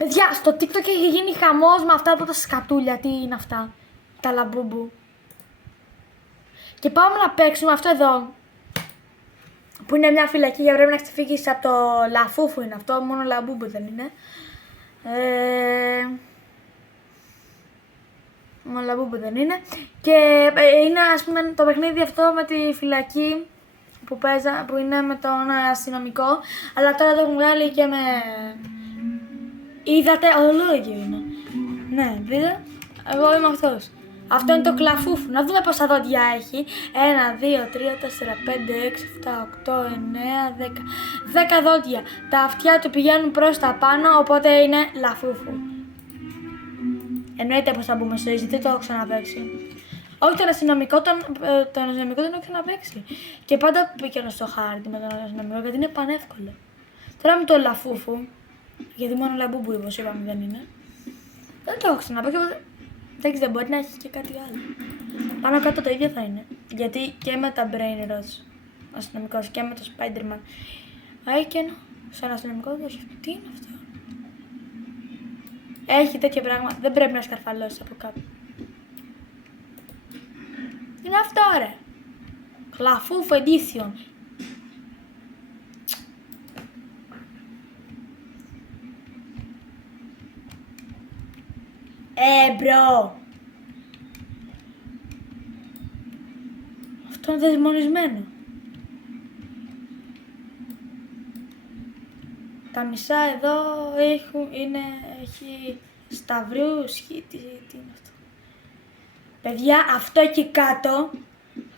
Παιδιά, στο TikTok έχει γίνει χαμός με αυτά από τα σκατούλια. Τι είναι αυτά, τα λαμπούμπου. Και πάμε να παίξουμε αυτό εδώ. Που είναι μια φυλακή για πρέπει να ξεφύγεις από το λαφούφου είναι αυτό. Μόνο λαμπούμπου δεν είναι. Μόνο λαμπούμπου δεν είναι. Και είναι ας πούμε το παιχνίδι αυτό με τη φυλακή που είναι με τον αστυνομικό. Αλλά τώρα το έχουν βγάλει και με... Είδατε, ολόγιο είναι. Ναι, δείτε. Εγώ είμαι αυτός. Αυτό είναι το κλαφούφου. Να δούμε πόσα δόντια έχει. 1, 2, 3, 4, 5, 6, 7, 8, 9, 10. 10 δόντια. Τα αυτιά του πηγαίνουν προς τα πάνω, οπότε είναι λαφούφου. Εννοείται πως θα μπούμε στο easy, δεν το έχω ξαναπαίξει. Όχι τον αστυνομικό, τον αστυνομικό δεν έχω ξαναπαίξει. Και πάντα πήγαινα στο χάρτη με τον αστυνομικό γιατί είναι πανεύκολο. Τώρα με το λαφούφου, γιατί μόνο λαμπούμπου όπως είπαμε δεν είναι. Δεν το έχω ξαναπαίξει. Εντάξει, δεν μπορεί να έχει και κάτι άλλο. Πάνω κάτω το ίδιο θα είναι. Γιατί και με τα brain rots ο αστυνομικός και με το Spider-Man έχει και ένα σαν αστυνομικό δεν έχει. Τι είναι αυτό? Έχει τέτοια πράγματα. Δεν πρέπει να σκαρφαλώσεις από κάπου. Είναι αυτό ρε. Κλαφούφου edition. Μπρο. Αυτό είναι δεσμονισμένο. Τα μισά εδώ έχει σταυρούς, τι είναι αυτό. Παιδιά, αυτό εκεί κάτω,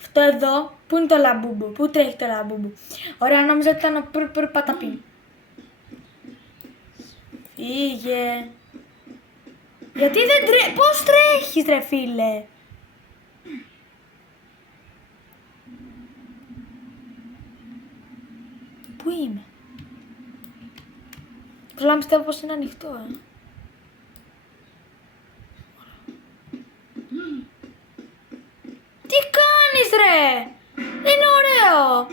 αυτό εδώ, πού είναι το λαμπούμπου, πού τρέχει το λαμπούμπου. Ωραία, νόμιζα ότι ήταν ο παταπίν. Φύγε. Γιατί δεν τρέχει, πώς τρέχεις ρε φίλε. Πού είμαι. Θέλω να πιστεύω πως είναι ανοιχτό, Τι κάνεις ρε. Είναι ωραίο.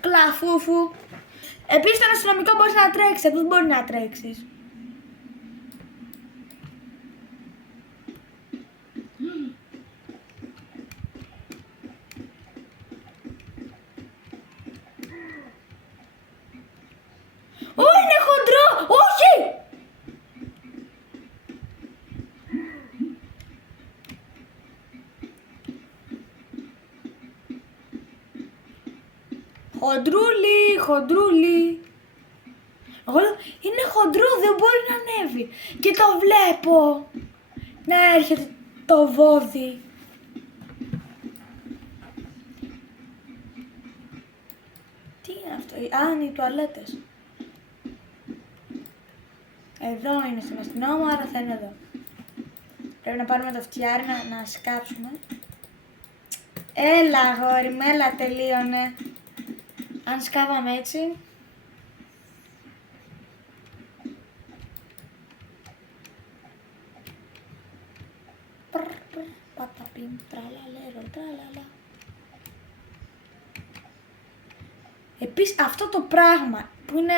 Κλαφούφου. Επίσης τον αστυνομικό μπορείς να τρέξεις, εδώ δεν μπορεί να τρέξεις. Είναι χοντρό! Όχι! Χοντρούλι, χοντρούλι. Εγώ λέω, είναι χοντρό, δεν μπορεί να ανέβει. Και το βλέπω να έρχεται το βόδι. Τι είναι αυτό, είναι οι τουαλέτες. Εδώ είναι στον αστυνόμο, άρα θα είναι εδώ. Πρέπει να πάρουμε το φτιάρι να σκάψουμε. Έλα αγόρι μου, έλα τελείωνε. Αν σκάβαμε έτσι. Παταπίν, τραλαλέρο, τραλαλα. Επίσης αυτό το πράγμα που είναι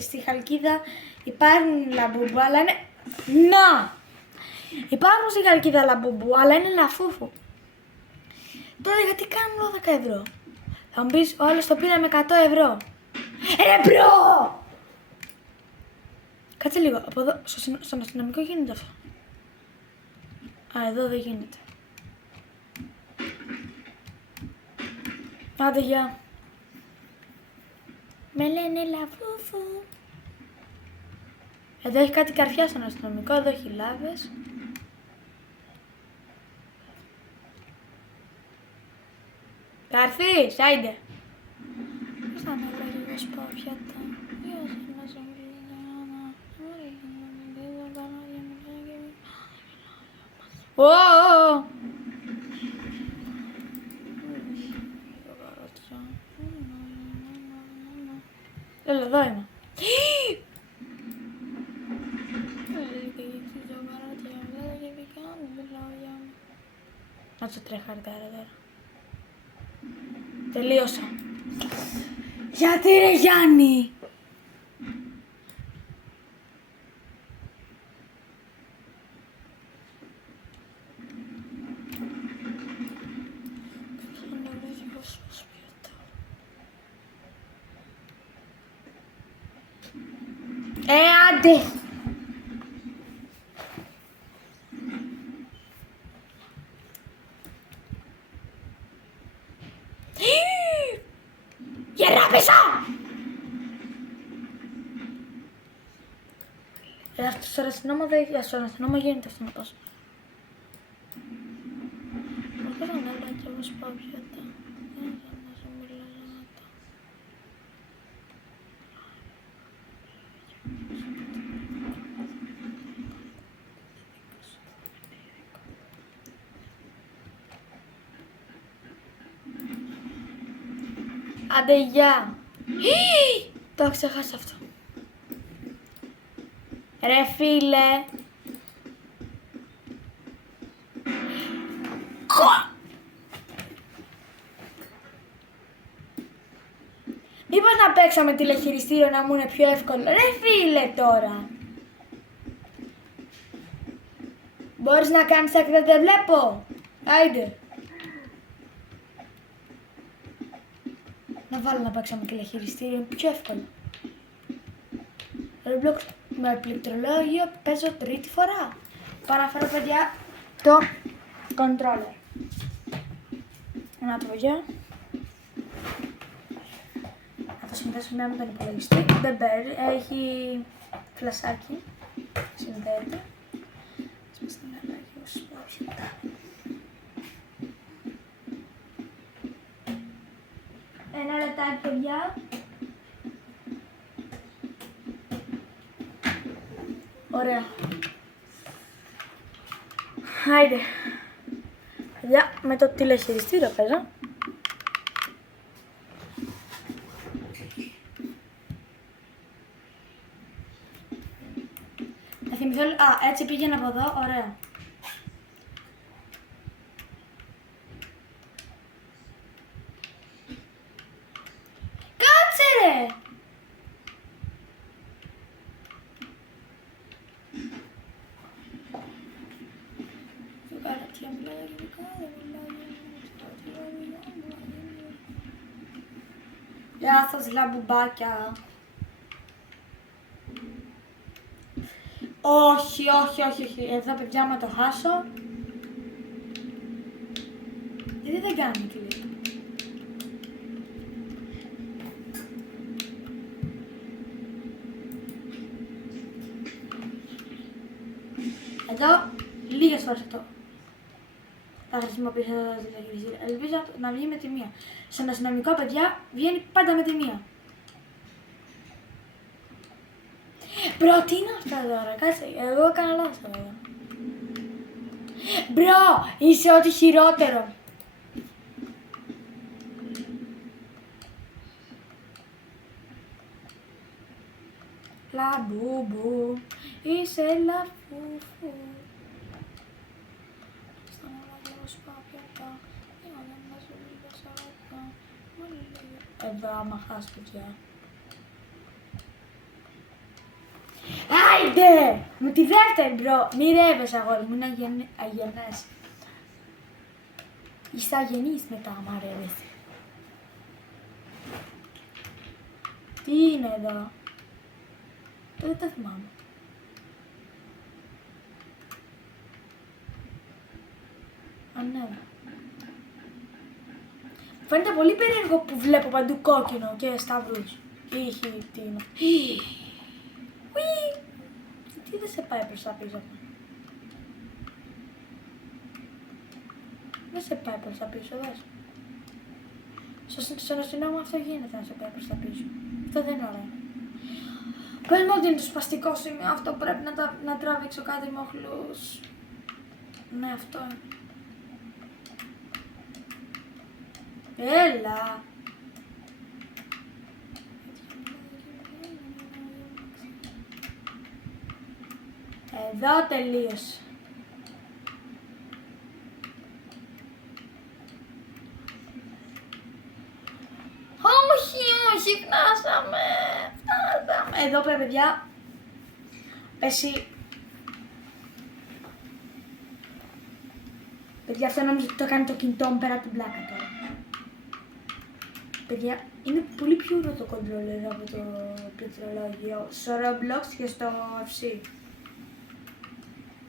στη Χαλκίδα υπάρχουν λαμπούμπου, αλλά είναι... Να! Υπάρχουν στη Χαλκίδα λαμπούμπου, αλλά είναι λαφούφου. Τώρα γιατί κάνουν 12 ευρώ. Θα μου πεις, ο άλλος το πήρε με 100 ευρώ. Ρε μπρο! Κάτσε λίγο, από εδώ, στον αστυνομικό γίνεται αυτό. Α, εδώ δεν γίνεται. Άντε, γεια. Με λένε λαφούφου. Εδώ έχει κάτι καρφιά στον αστυνομικό, εδώ έχει λάβες. Καρφής, άιντε. Πώς θα με λέγει εγώ σπάω πιάτα. Ω! Έλα, εδώ είμαι. Να το τρέχαρτάρα τώρα. Τελείωσα. Γιατί ρε Γιάννη. Άντε! Γερά πίσω! Στο ραστινόμα γίνεται αυτό να πας. Δεν είναι όλα και εγώ σπάω πιάτα. Άντε γεια! Το έχω ξεχάσει αυτό. Ρε φίλε! Μήπως να παίξω με τηλεχειριστήριο να μου είναι πιο εύκολο. Ρε φίλε τώρα! Μπορείς να κάνεις άκρη, δεν βλέπω. Άιντε. Να βάλω να παίξω με τηλεχειριστήριο, είναι πιο εύκολο. Roblox με πληκτρολόγιο παίζω τρίτη φορά. Πάω να φέρω, παιδιά, το controller. Να το παιδιά. Θα το συνδέσω μία με τον υπολογιστή. Δεν παίρνει, έχει φλασάκι. Συνδέεται. Ένα λεπτάκι, παιδιά. Ωραία. Άιντε. Παιδιά, με το τηλεχειριστήριο παίζω. Θα θυμηθώ... Α, έτσι πήγαινε από εδώ. Ωραία. Κάτσε ρε! Γεια σας λαμπουμπάκια. Όχι, όχι, όχι, όχι. Εδώ παιδιά με το χάσω. Γιατί δεν κάνει κλικ. Εδώ λίγες φορές αυτό. Θα χρησιμοποιήσω το τηλεχειριστήριο. Ελπίζω να βγει με τη μία. Στον αστυνομικό, παιδιά, βγαίνει πάντα με τη μία. Μπρο, τι είναι αυτά τώρα, κάτσε, εγώ έκανα λάθος τώρα. Μπρο, είσαι ό,τι χειρότερο. Λαμπούμπου, είσαι λαφούφου. Εδώ άμα χάσω, παιδιά. Άιντε! Με τη δεύτερη, μπρο. Μη ρεύεσαι, αγόρι μου, είναι αγενές. Είσαι αγενής μετά, άμα ρεύεσαι. Τι είναι εδώ? Δεν το θυμάμαι. Α, ναι. Φαίνεται πολύ περίεργο που βλέπω παντού κόκκινο και σταυρούς. Ήχη, τι είναι. Τι δεν σε πάει προς τα πίσω. Δεν σε πάει προς τα πίσω, δες. Στον αστυνόμο αυτό γίνεται να σε πάει προς τα πίσω. Αυτό δεν είναι ωραίο. Πες μου ότι είναι το σπαστικό σημείο, αυτό πρέπει να τράβηξω κάτι μοχλούς. Ναι, αυτό είναι. Έλα! Εδώ τελείωσε. Όχι, όχι, φτάσαμε. Εδώ πρέπει, παιδιά. Πέσει. Παιδιά, αυτό νομίζω ότι το κάνει το κινητό μου πέρα από την πλάκα τώρα. Παιδιά, είναι πολύ πιο ωραίο το controller από το πληκτρολόγιο στο Roblox και στο FC.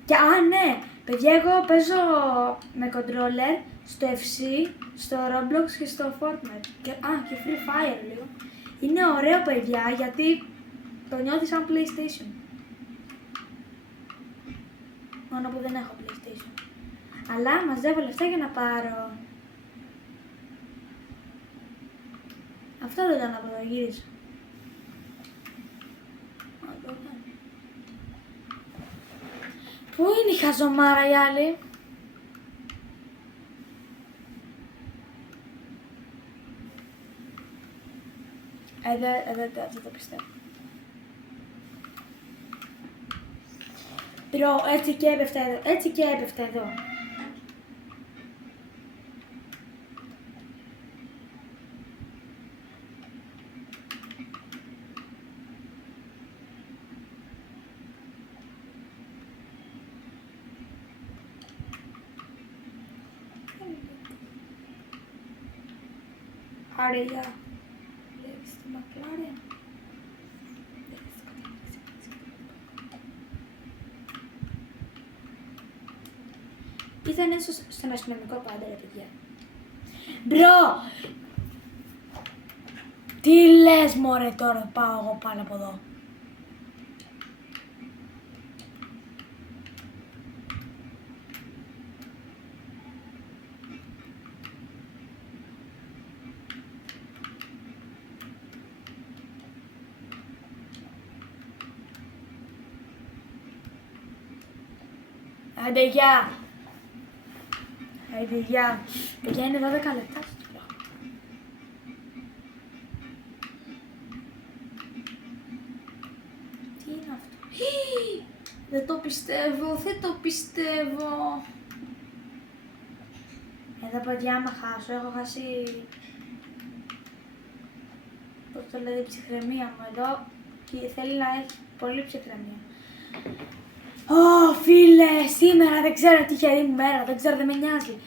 Και ναι, παιδιά, εγώ παίζω με controller στο FC, στο Roblox και στο Fortnite. Και Free Fire λίγο. Είναι ωραίο, παιδιά, γιατί το νιώθει σαν PlayStation. Μόνο που δεν έχω PlayStation. Αλλά μαζεύω λεφτά για να πάρω. Αυτό δεν ήταν από το γύρισα. Πού είναι η χαζομάρα η άλλη? Δεν το πιστεύω. Έτσι και έπεφτε εδώ. Έτσι και έπεφτε εδώ. Άρια. Βλέπεις τη McLaren. Ήταν στον αστυνομικό πάντα, ρε παιδιά. Μπρο! Τι λες, μωρέ, τώρα πάω εγώ πάνω από εδώ. Άντε, γεια! Άντε, γεια! Παιδιά, είναι 12 λεπτά. Τι είναι αυτό? Δεν το πιστεύω, δεν το πιστεύω. Εδώ, παιδιά, άμα χάσω, έχω χάσει... Πώς το λέει, η ψυχραιμία μου εδώ. Και θέλει να έχει πολύ ψυχραιμία. Φίλε, σήμερα δεν ξέρω τι χέρι μου μέρα, δεν ξέρω, δεν με νοιάζει.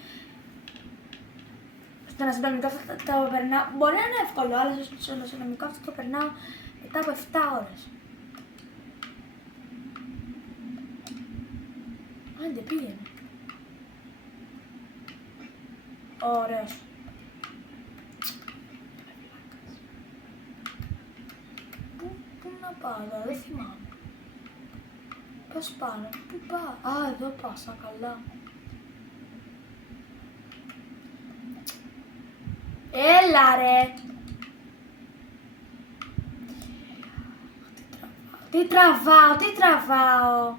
Στον αστυνομικό αυτό το περνάω, μπορεί να είναι εύκολο, αλλά στον αστυνομικό αυτό το περνάω μετά από 7 ώρες. Άντε, πήγαινε. Ωραίος. Πού να πάω εδώ, δεν θυμάμαι. Πώς πάνω, πού πάω, εδώ πάσα, καλά. Έλα ρε! Τι τραβάω!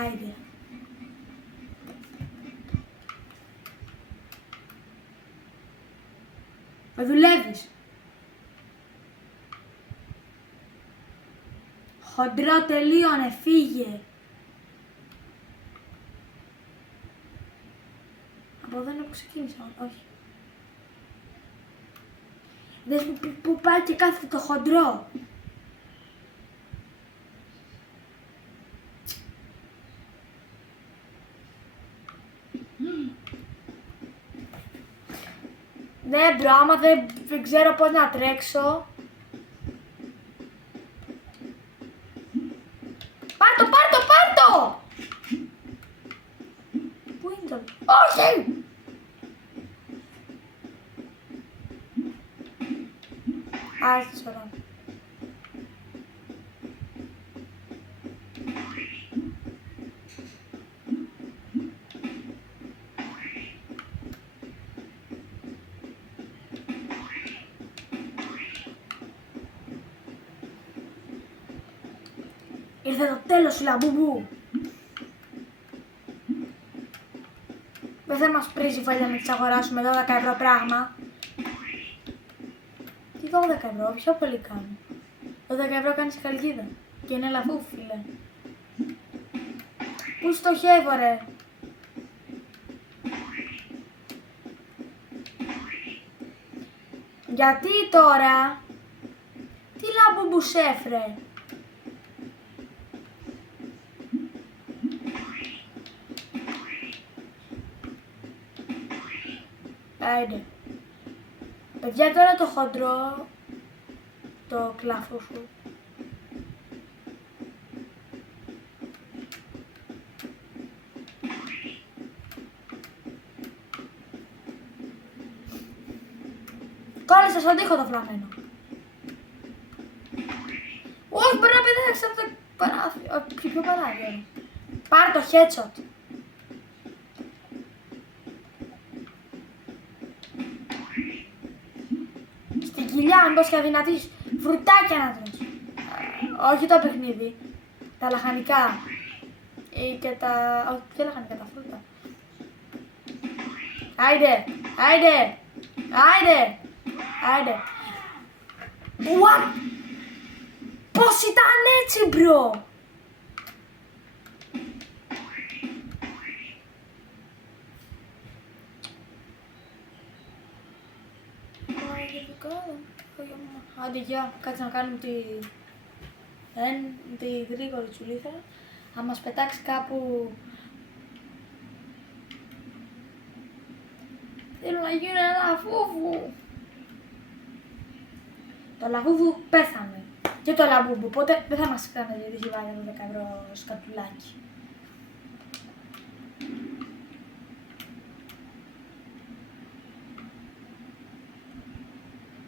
Άιντε. Με δουλεύεις. Χοντρό, τελείωνε, φύγε. Από εδώ είναι που ξεκίνησα, όχι. Δες που πάει και κάθεται το χοντρό. Ναι, μπρο, άμα δεν ξέρω πώς να τρέξω. Πάρ' το! Πού είναι το... Όχι! Άρχισε τώρα. Ήρθε το τέλος σου, λαμπούμπου. Δεν θα μας πρίζει φάλια να τις αγοράσουμε 12 ευρώ πράγμα. Τι 12 ευρώ, πιο πολύ κάνει. 12 ευρώ κάνεις καλγίδα. Και είναι λαφού, φίλε. Πού στοχεύω, ρε. Γιατί τώρα. Τι λαμπούμπου σέφρε. Άιντε. Παιδιά, τώρα το χοντρό, το κλαφούφου. Κόλλησα στον τοίχο το φλαμμένο. Όχι, μπορεί να πετάξει από το παράθυρο. Ποιο παράθυρο. Πάρε το headshot. Στην κοιλιά, μήπως και αδυνατείς φρουτάκια να τρως. Όχι το παιχνίδι. Τα λαχανικά. Ή και τα... όχι, ποια λαχανικά, τα φρούτα. Άιντε, άιντε, άιντε, άιντε. What? Πώς ήταν έτσι, μπρο! Άντε, γεια, κάτσε να κάνουμε τη γρήγορη τσουλήθρα. Αν μας πετάξει κάπου... Θέλω να γίνω ένα λαφούφου. Το λαφούφου πέθανε. Και το λαμπούμπου, οπότε δεν θα μας ξαναγυρίσει βάλει το 10 ευρώ σκατουλάκι.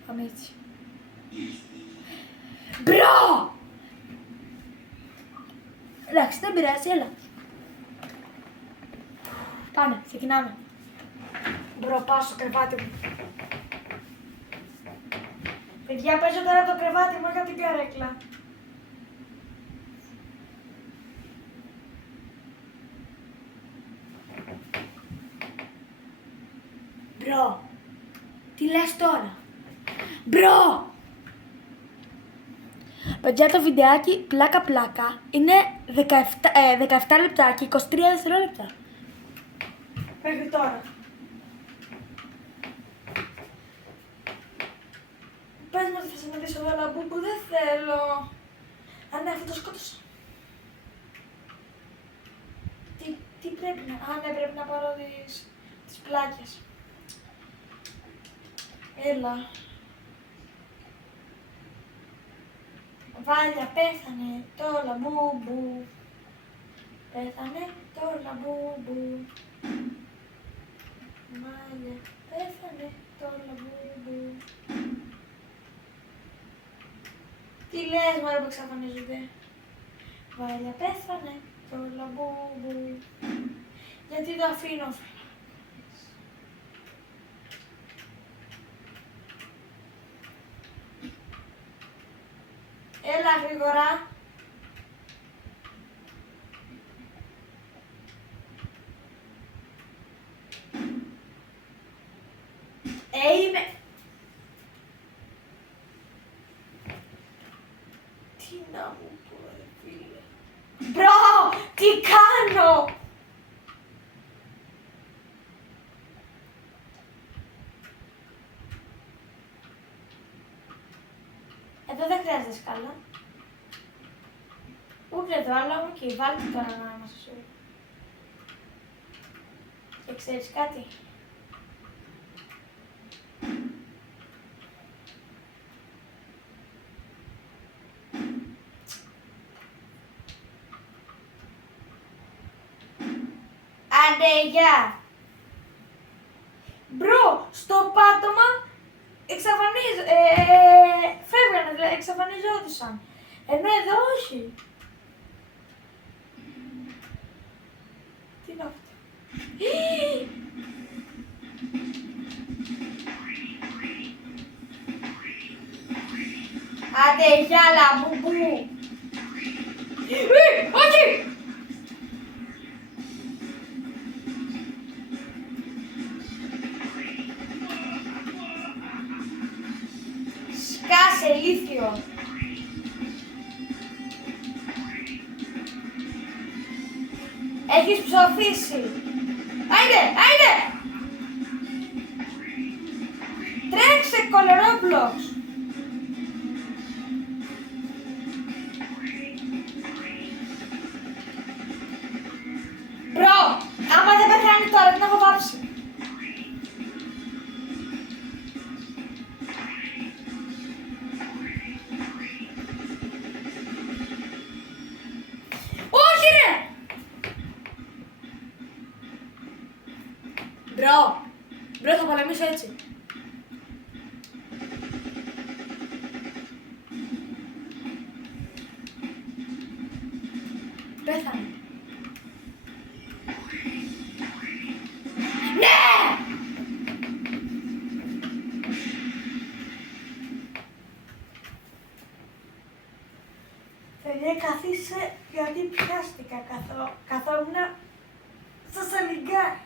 Πάμε έτσι. Μπρο! Εντάξει, δεν πειράζει, έλα. Πάμε, ξεκινάμε. Μπρο, πάω στο κρεβάτι μου. Παιδιά, παίζω τώρα το κρεβάτι μου για την καρέκλα. Μπρο, τι λες τώρα? Μπρο! Παιδιά, το βιντεάκι πλάκα είναι 17 λεπτά και 23 δευτερόλεπτα. Μέχρι τώρα. Πες μου ότι θα σταματήσω το λαμπούμπου, δεν θέλω. Α, ναι, αυτό το σκότωσα. Τι πρέπει να... Α, ναι, πρέπει να πάρω τις πλάκες. Έλα. Βάλια, πέθανε το λαμπούμπου. Πέθανε το λαμπούμπου. Βάλια, πέθανε το λαμπούμπου. Τι λες, μωρέ, που εξαφανίζονται? Βάλια, πέθανε το λαμπούμπου. Γιατί το αφήνω? Έλα γρήγορα. Είμαι... Τι να μου πω, ρε φίλε. Μπρο, τι κάνω? Εδώ δεν χρειάζεται σκάλα. Ούτε εδώ, αλλά οκ, βάλτε το να είμαστε σίγουροι. Και ξέρεις κάτι? Άντε, γεια! Μπρο, στο πάτωμα φεύγανε, δηλαδή εξαφανιζόντουσαν. Ενώ εδώ όχι. Τι είναι αυτό? Άντε, γεια, λαμπούμπου. Όχι! Σκάσε, ηλίθιο. Έχεις ψοφήσει. Άιντε, άιντε! Τρέξε, κολερόπλος. Μπρο, άμα δεν πεθάνει τώρα, την έχω βάψει. έτσι. Πέθανε. Ναι! Παιδιά, καθίστε γιατί πιάστηκα καθόμουν στα σαλιγκάρι.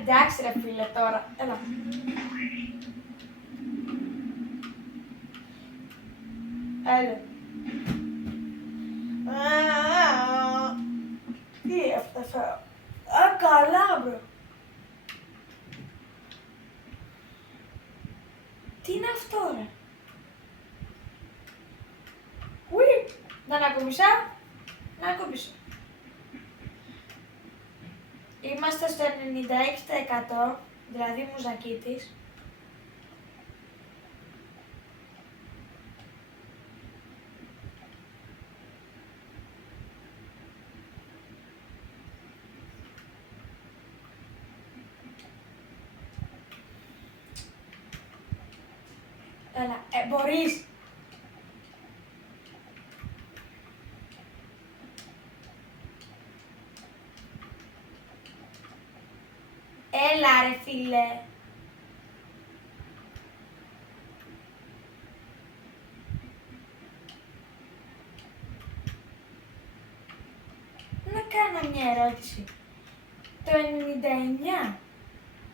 Εντάξει ρε φίλε τώρα, έλα. Έλα. Τι έφτασα. Καλά μπρο. Τι είναι αυτό ρε. Ουι. Να ακούμπησα. Να ακούμπησα. Είμαστε στο 96%, δηλαδή Μουζακίτης. Έλα, μπορείς. Έλα ρε φίλε. Να κάνω μια ερώτηση. Το 99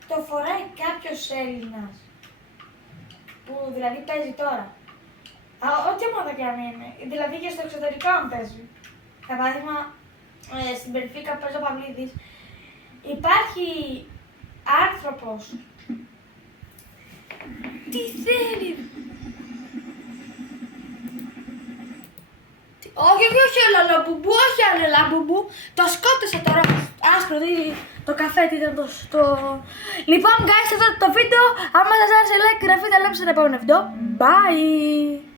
το φοράει κάποιος Έλληνας που δηλαδή παίζει τώρα. Ό,τι ομάδα και αν είναι. Δηλαδή και στο εξωτερικό αν παίζει. Για παράδειγμα, στην Μπενφίκα παίζει ο Παυλίδης. Υπάρχει άνθρωπος. Τι θέλει. Όχι λαλαμπουμπού, όχι λαλαμπουμπού. Το σκότωσε τώρα. Άσπρο, το καφέ ήταν το... Λοιπόν, guys, αυτό το βίντεο. Άμα σας άρεσε, like, γραφή, τα λέμε στο επόμενο βίντεο. Bye!